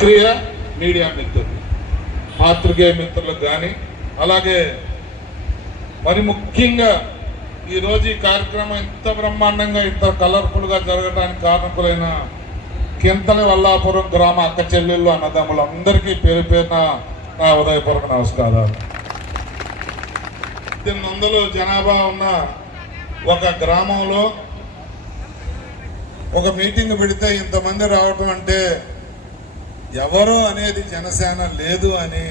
సక్రియ media మిత్రులు పాత్రికేయ మిత్రులకు కానీ అలాగే మరి ముఖ్యంగా ఈరోజు ఈ కార్యక్రమం ఇంత బ్రహ్మాండంగా ఇంత కలర్ఫుల్గా జరగడానికి కారణకులైన కింతల వల్లాపురం గ్రామ అక్క చెల్లెళ్ళు అన్నదమ్ములు అందరికీ పేరు పేరున నా ఉదయపూర్వక నమస్కారాలు. పద్దెనిమిది వందలు జనాభా ఉన్న ఒక గ్రామంలో ఒక మీటింగ్ పెడితే ఇంతమంది రావటం అంటే ఎవరు అనేది జనసేన లేదు అని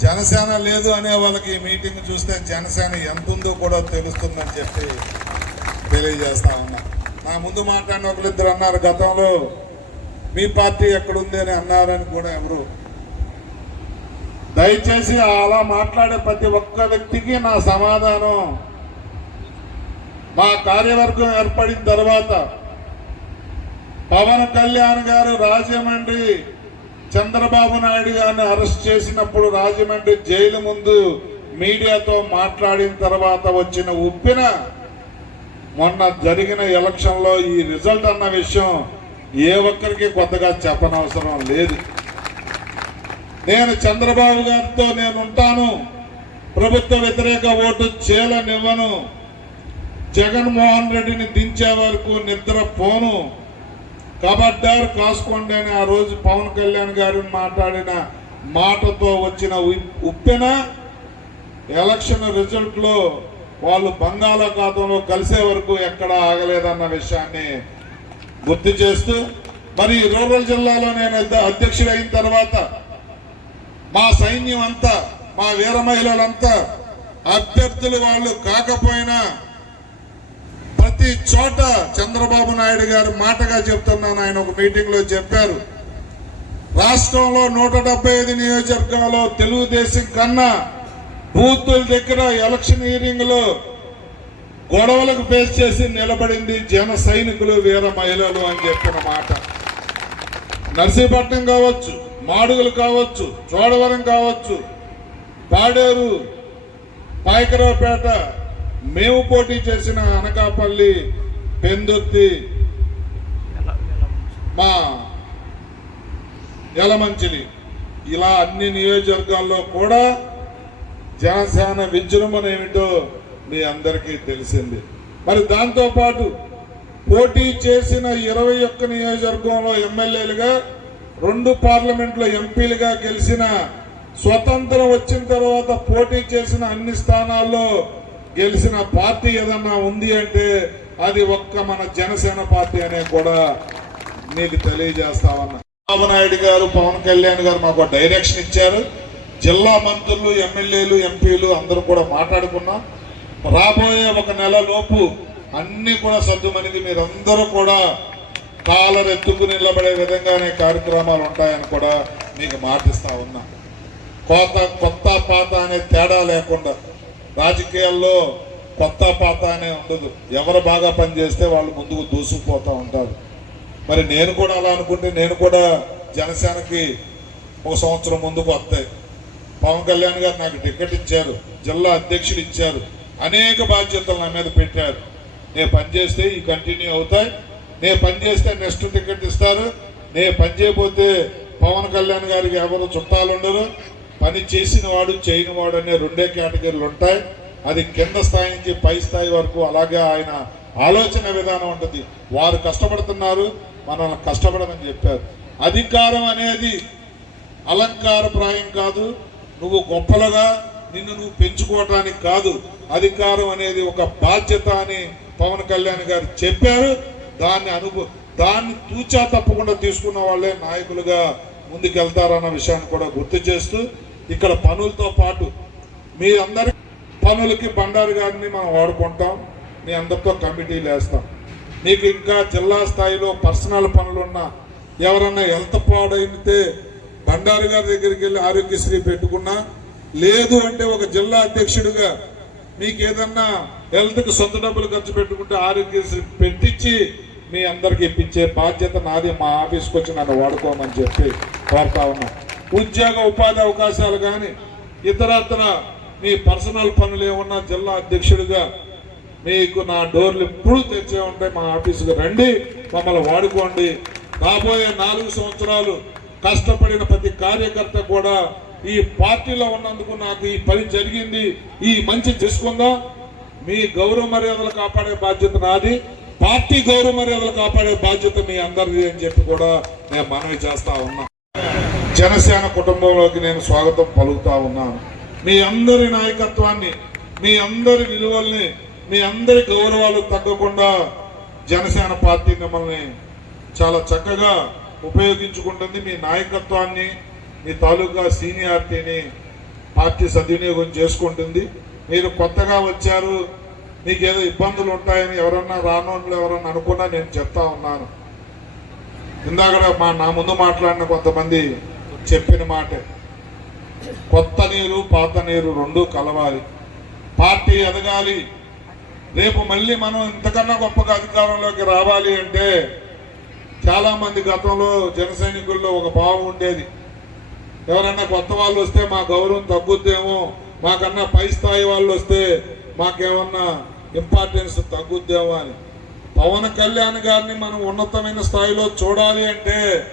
జనసేన లేదు అనే వాళ్ళకి ఈ మీటింగ్ చూస్తే జనసేన ఎంత ఉందో కూడా తెలుస్తుందని చెప్పి తెలియజేస్తా ఉన్నా. నా ముందు మాట్లాడిన ఒకరిద్దరు అన్నారు గతంలో మీ పార్టీ ఎక్కడుంది అని అన్నారని కూడా ఎవరు. దయచేసి అలా మాట్లాడే ప్రతి ఒక్క వ్యక్తికి నా సమాధానం మా కార్యవర్గం ఏర్పడిన తర్వాత పవన్ కళ్యాణ్ గారు రాజమండ్రి చంద్రబాబు నాయుడు గారిని అరెస్ట్ చేసినప్పుడు రాజమండ్రి జైలు ముందు మీడియాతో మాట్లాడిన తర్వాత వచ్చిన ఉప్పిన మొన్న జరిగిన ఎలక్షన్లో ఈ రిజల్ట్ అన్న విషయం ఏ ఒక్కరికి కొత్తగా చెప్పనవసరం లేదు. నేను చంద్రబాబు గారితో నేను ఉంటాను. ప్రభుత్వ వ్యతిరేక ఓటు చేలనివ్వను. జగన్మోహన్ రెడ్డిని దించే వరకు నిద్ర పోను. కబడ్డారు కాసుకోండి అని ఆ రోజు పవన్ కళ్యాణ్ గారు మాట్లాడిన మాటతో వచ్చిన ఉప్పెన ఎలక్షన్ రిజల్ట్లో వాళ్ళు బంగాళాఖాతంలో కలిసే వరకు ఎక్కడ ఆగలేదన్న విషయాన్ని గుర్తు చేస్తూ మరి రూరల్ జిల్లాలో నేను అధ్య- అధ్యక్షుడైన తర్వాత మా సైన్యం అంతా మా వీర మహిళలంతా అభ్యర్థులు వాళ్ళు కాకపోయినా ప్రతి చోట చంద్రబాబు నాయుడు గారు మాటగా చెప్తున్నాను. ఆయన ఒక మీటింగ్లో చెప్పారు. రాష్ట్రంలో నూట డెబ్బై ఐదు నియోజకవర్గాల్లో తెలుగుదేశం కన్నా బూతుల దగ్గర ఎలక్షన్ హీరింగ్లో గొడవలకు ఫేస్ చేసి నిలబడింది జన సైనికులు వీర మహిళలు అని చెప్పిన మాట. నర్సీపట్నం కావచ్చు మాడుగులు కావచ్చు చోడవరం కావచ్చు పాడేరు పాయకరావుపేట మేము పోటీ చేసిన అనకాపల్లి పెందుర్తి మా యలమంచిలి ఇలా అన్ని నియోజకవర్గాల్లో కూడా జనసేన విజృంభణ ఏమిటో మీ అందరికీ తెలిసింది. మరి దాంతోపాటు పోటీ చేసిన ఇరవై ఒక్క నియోజకవర్గంలో ఎమ్మెల్యేలుగా రెండు పార్లమెంట్లో ఎంపీలుగా గెలిచిన స్వతంత్రం వచ్చిన తర్వాత పోటీ చేసిన అన్ని స్థానాల్లో గెలిచిన పార్టీ ఏదన్నా ఉంది అంటే అది ఒక్క మన జనసేన పార్టీ అనే కూడా మీకు తెలియజేస్తా ఉన్నా చంద్రబాబు నాయుడు గారు పవన్ కళ్యాణ్ గారు మాకు డైరెక్షన్ ఇచ్చారు. జిల్లా మంత్రులు ఎమ్మెల్యేలు ఎంపీలు అందరూ కూడా మాట్లాడుకున్నాం. రాబోయే ఒక నెల లోపు అన్ని కూడా సర్దుమనిది మీరందరూ కూడా కాలర్ ఎత్తుకు నిలబడే విధంగానే కార్యక్రమాలు ఉంటాయని కూడా మీకు మాటిస్తా ఉన్నా. కొత్త కొత్త పాత అనే తేడా లేకుండా రాజకీయాల్లో కొత్త పాత అనే ఉండదు. ఎవరు బాగా పనిచేస్తే వాళ్ళు ముందుకు దూసుకుపోతూ ఉంటారు. మరి నేను కూడా అలా అనుకుంటే నేను కూడా జనసేనకి ఒక సంవత్సరం ముందుకు వస్తాయి పవన్ కళ్యాణ్ గారు నాకు టికెట్ ఇచ్చారు జిల్లా అధ్యక్షుడు ఇచ్చారు అనేక బాధ్యతలు నా మీద పెట్టారు. నేను పనిచేస్తే ఈ కంటిన్యూ అవుతాయి. నేను పనిచేస్తే నెక్స్ట్ టికెట్ ఇస్తారు. నేను పని చేయకపోతే పవన్ కళ్యాణ్ గారికి ఎవరు చుట్టాలు ఉండరు పని చేసిన వాడు చేయని వాడు అనే రెండే కేటగిరీలు ఉంటాయి. అది కింద స్థాయి నుంచి పై స్థాయి వరకు అలాగే ఆయన ఆలోచన విధానం ఉంటుంది. వారు కష్టపడుతున్నారు మనల్ని కష్టపడమని చెప్పారు. అధికారం అనేది అలంకారప్రాయం కాదు. నువ్వు గొప్పలుగా నిన్ను నువ్వు పెంచుకోవటానికి కాదు. అధికారం అనేది ఒక బాధ్యత అని పవన్ కళ్యాణ్ గారు చెప్పారు. దాన్ని అనుభవ దాన్ని తూచా తప్పకుండా తీసుకున్న వాళ్ళే నాయకులుగా ముందుకెళ్తారన్న విషయాన్ని కూడా గుర్తు చేస్తూ ఇక్కడ పనులతో పాటు మీ అందరి పనులకి బండారు గారిని మనం వాడుకుంటాం మీ అందరితో కమిటీలు వేస్తాం. మీకు ఇంకా జిల్లా స్థాయిలో పర్సనల్ పనులున్నా ఎవరన్నా హెల్త్ పాడైతే బండారు గారి దగ్గరికి వెళ్ళి ఆరోగ్యశ్రీ పెట్టుకున్నా లేదు అంటే ఒక జిల్లా అధ్యక్షుడిగా మీకు ఏదన్నా హెల్త్కి సొంత డబ్బులు ఖర్చు పెట్టుకుంటే ఆరోగ్యశ్రీ పెట్టించి మీ అందరికి ఇప్పించే బాధ్యత నాది మా ఆఫీస్కి వచ్చి నన్ను వాడుకోమని చెప్పి కోరుతా ఉన్నాను ఉద్యోగ ఉపాధి అవకాశాలు కానీ ఇతరత్ర మీ పర్సనల్ పనులు ఏమన్నా జిల్లా అధ్యక్షుడిగా మీకు నా డోర్లు ఎప్పుడు తెచ్చే ఉంటాయి మా ఆఫీసుకు రండి మమ్మల్ని వాడుకోండి. రాబోయే నాలుగు సంవత్సరాలు కష్టపడిన ప్రతి కార్యకర్త కూడా ఈ పార్టీలో ఉన్నందుకు నాకు ఈ పని జరిగింది ఈ మంచి చేసుకుందాం? మీ గౌరవ మర్యాదలు కాపాడే బాధ్యత నాది పార్టీ గౌరవ మర్యాదలు కాపాడే బాధ్యత మీ అందరిది అని చెప్పి కూడా నేను మనవి చేస్తా ఉన్నా. జనసేన కుటుంబంలోకి నేను స్వాగతం పలుకుతా ఉన్నాను. మీ అందరి నాయకత్వాన్ని మీ అందరి విలువల్ని మీ అందరి గౌరవాలు తగ్గకుండా జనసేన పార్టీ మిమ్మల్ని చాలా చక్కగా ఉపయోగించుకుంటుంది. మీ నాయకత్వాన్ని మీ తాలూకా సీనియారిటీని పార్టీ సద్వినియోగం చేసుకుంటుంది. మీరు కొత్తగా వచ్చారు మీకు ఏదో ఇబ్బందులు ఉంటాయని ఎవరన్నా రానోళ్ళు ఎవరన్నా అనుకున్నా నేను చెప్తా ఉన్నాను. ఇందాక మా నా ముందు మాట్లాడిన కొంతమంది చెప్పిన మాట. కొత్త నీరు పాత నీరు రెండు కలవాలి. పార్టీ ఎదగాలి. రేపు మళ్ళీ మనం ఇంతకన్నా గొప్పగా అధికారంలోకి రావాలి అంటే చాలామంది గతంలో జన సైనికుల్లో ఒక భావం ఉండేది. ఎవరైనా కొత్త వాళ్ళు వస్తే మా గౌరవం తగ్గుద్దేమో మాకన్నా పై స్థాయి వాళ్ళు వస్తే మాకేమన్నా ఇంపార్టెన్స్ తగ్గుద్దేమో అని. పవన్ కళ్యాణ్ గారిని మనం ఉన్నతమైన స్థాయిలో చూడాలి అంటే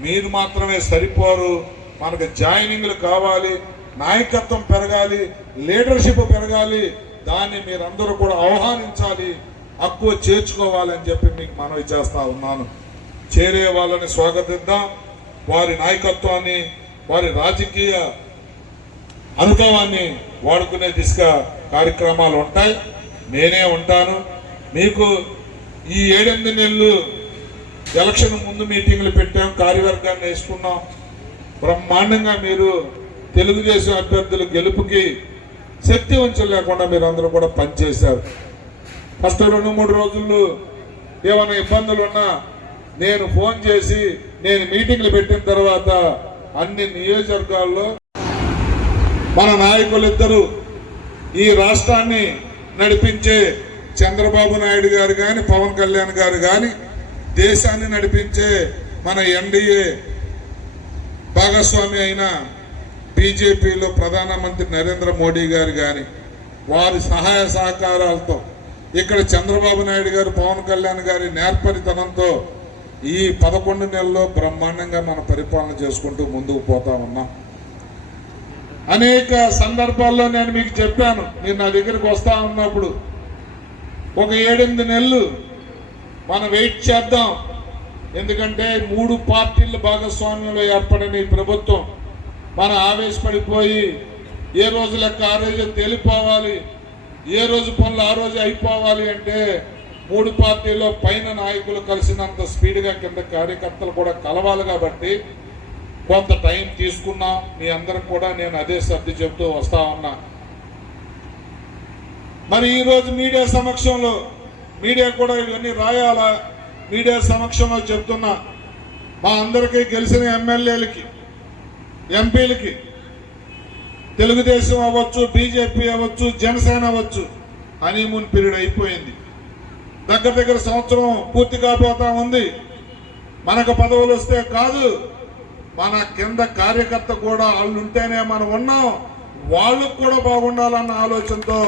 మీరు మాత్రమే సరిపోరు. మనకు జాయినింగ్లు కావాలి నాయకత్వం పెరగాలి లీడర్షిప్ పెరగాలి. దాన్ని మీరందరూ కూడా ఆహ్వానించాలి హక్కువ చేర్చుకోవాలని చెప్పి మీకు మనవి చేస్తా ఉన్నాను. చేరే వాళ్ళని స్వాగతిద్దాం. వారి నాయకత్వాన్ని వారి రాజకీయ అనుభవాన్ని వాడుకునే దిశగా కార్యక్రమాలు ఉంటాయి. నేనే ఉంటాను. మీకు ఈ ఏడెనిమిది నెలలు ఎలక్షన్ ముందు మీటింగ్లు పెట్టాం కార్యవర్గాన్ని వేసుకున్నాం. బ్రహ్మాండంగా మీరు తెలుగుదేశం అభ్యర్థుల గెలుపుకి శక్తి వంచం లేకుండా మీరు అందరూ కూడా పనిచేశారు. ఫస్ట్ రెండు మూడు రోజులు ఏమైనా ఇబ్బందులు ఉన్నా నేను ఫోన్ చేసి నేను మీటింగ్లు పెట్టిన తర్వాత అన్ని నియోజకవర్గాల్లో మన నాయకులిద్దరూ ఈ రాష్ట్రాన్ని నడిపించే చంద్రబాబు నాయుడు గారు కానీ పవన్ కళ్యాణ్ గారు కానీ దేశాన్ని నడిపించే మన ఎన్డీఏ భాగస్వామి అయిన బీజేపీలో ప్రధానమంత్రి నరేంద్ర మోడీ గారు కానీ వారి సహాయ సహకారాలతో ఇక్కడ చంద్రబాబు నాయుడు గారు పవన్ కళ్యాణ్ గారి నేర్పరితనంతో ఈ పదకొండు నెలల్లో బ్రహ్మాండంగా మన పరిపాలన చేసుకుంటూ ముందుకు పోతా ఉన్నాం. అనేక సందర్భాల్లో నేను మీకు చెప్పాను నేను నా దగ్గరికి వస్తా ఉన్నప్పుడు ఒక ఏడెనిమిది నెలలు మనం వెయిట్ చేద్దాం. ఎందుకంటే మూడు పార్టీల భాగస్వామ్యంలో ఏర్పడిన ఈ ప్రభుత్వం మనం ఆవేశపడిపోయి ఏ రోజు లెక్క ఆ రోజు తేలిపోవాలి ఏ రోజు పనులు ఆ రోజు అయిపోవాలి అంటే మూడు పార్టీల్లో పైన నాయకులు కలిసినంత స్పీడ్గా కింద కార్యకర్తలు కూడా కలవాలి కాబట్టి కొంత టైం తీసుకున్నా మీ అందరికి కూడా నేను అదే సర్ది చెబుతూ వస్తా ఉన్నా. మరి ఈరోజు మీడియా సమక్షంలో మీడియా కూడా ఇవన్నీ రాయాలా? మీడియా సమక్షంలో చెప్తున్నా. మా అందరికీ గెలిచిన ఎమ్మెల్యేలకి ఎంపీలకి తెలుగుదేశం అవ్వచ్చు బీజేపీ అవ్వచ్చు జనసేన అవ్వచ్చు హనీమూన్ పీరియడ్ అయిపోయింది. దగ్గర దగ్గర సంవత్సరం పూర్తి కాబోతా ఉంది. మనకు పదవులు వస్తే కాదు. మన కింద కార్యకర్త కూడా వాళ్ళు ఉంటేనే మనం ఉన్నాం. వాళ్ళకు కూడా బాగుండాలన్న ఆలోచనతో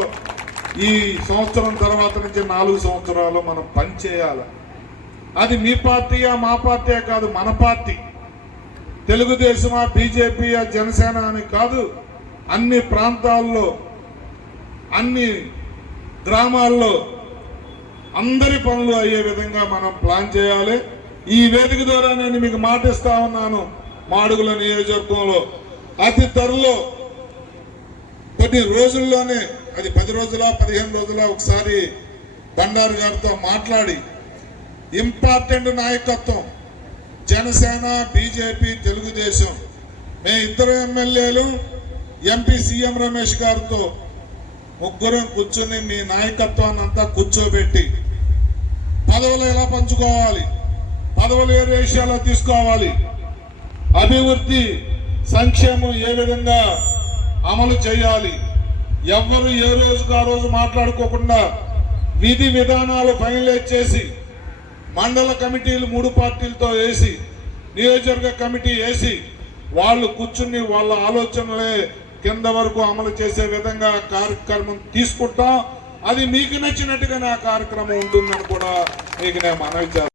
ఈ సంవత్సరం తర్వాత నుంచి నాలుగు సంవత్సరాలు మనం పనిచేయాలి అది మీ పార్టీయా మా పార్టీయా కాదు మన పార్టీ. తెలుగుదేశమా బీజేపీయా జనసేన అని కాదు అన్ని ప్రాంతాల్లో అన్ని గ్రామాల్లో అందరి పనులు అయ్యే విధంగా మనం ప్లాన్ చేయాలి. ఈ వేదిక ద్వారా నేను మీకు మాటిస్తా ఉన్నాను మాడుగుల నియోజకవర్గంలో. అతి త్వరలో కొన్ని రోజుల్లోనే అది పది రోజుల పదిహేను రోజుల ఒకసారి బండారు గారితో మాట్లాడి ఇంపార్టెంట్ నాయకత్వం జనసేన బీజేపీ తెలుగుదేశం మే ఇద్దరు ఎమ్మెల్యేలు ఎంపీ సీఎం రమేష్ గారితో ముగ్గురం కూర్చొని మీ నాయకత్వాన్ని అంతా కూర్చోబెట్టి పదవులు ఎలా పంచుకోవాలి పదవులు ఏ రేషియాలో తీసుకోవాలి అభివృద్ధి సంక్షేమం ఏ విధంగా అమలు చేయాలి ఎవ్వరు ఏ రోజుకు ఆ రోజు మాట్లాడుకోకుండా విధి విధానాలు ఫైనలైజ్ చేసి మండల కమిటీలు మూడు పార్టీలతో వేసి నియోజకవర్గ కమిటీ వేసి వాళ్ళు కూర్చుని వాళ్ళ ఆలోచనలే కింద వరకు అమలు చేసే విధంగా కార్యక్రమం తీసుకుంటాం. అది మీకు నచ్చినట్టుగానే ఆ కార్యక్రమం ఉంటుందని కూడా మీకు నేను మనవి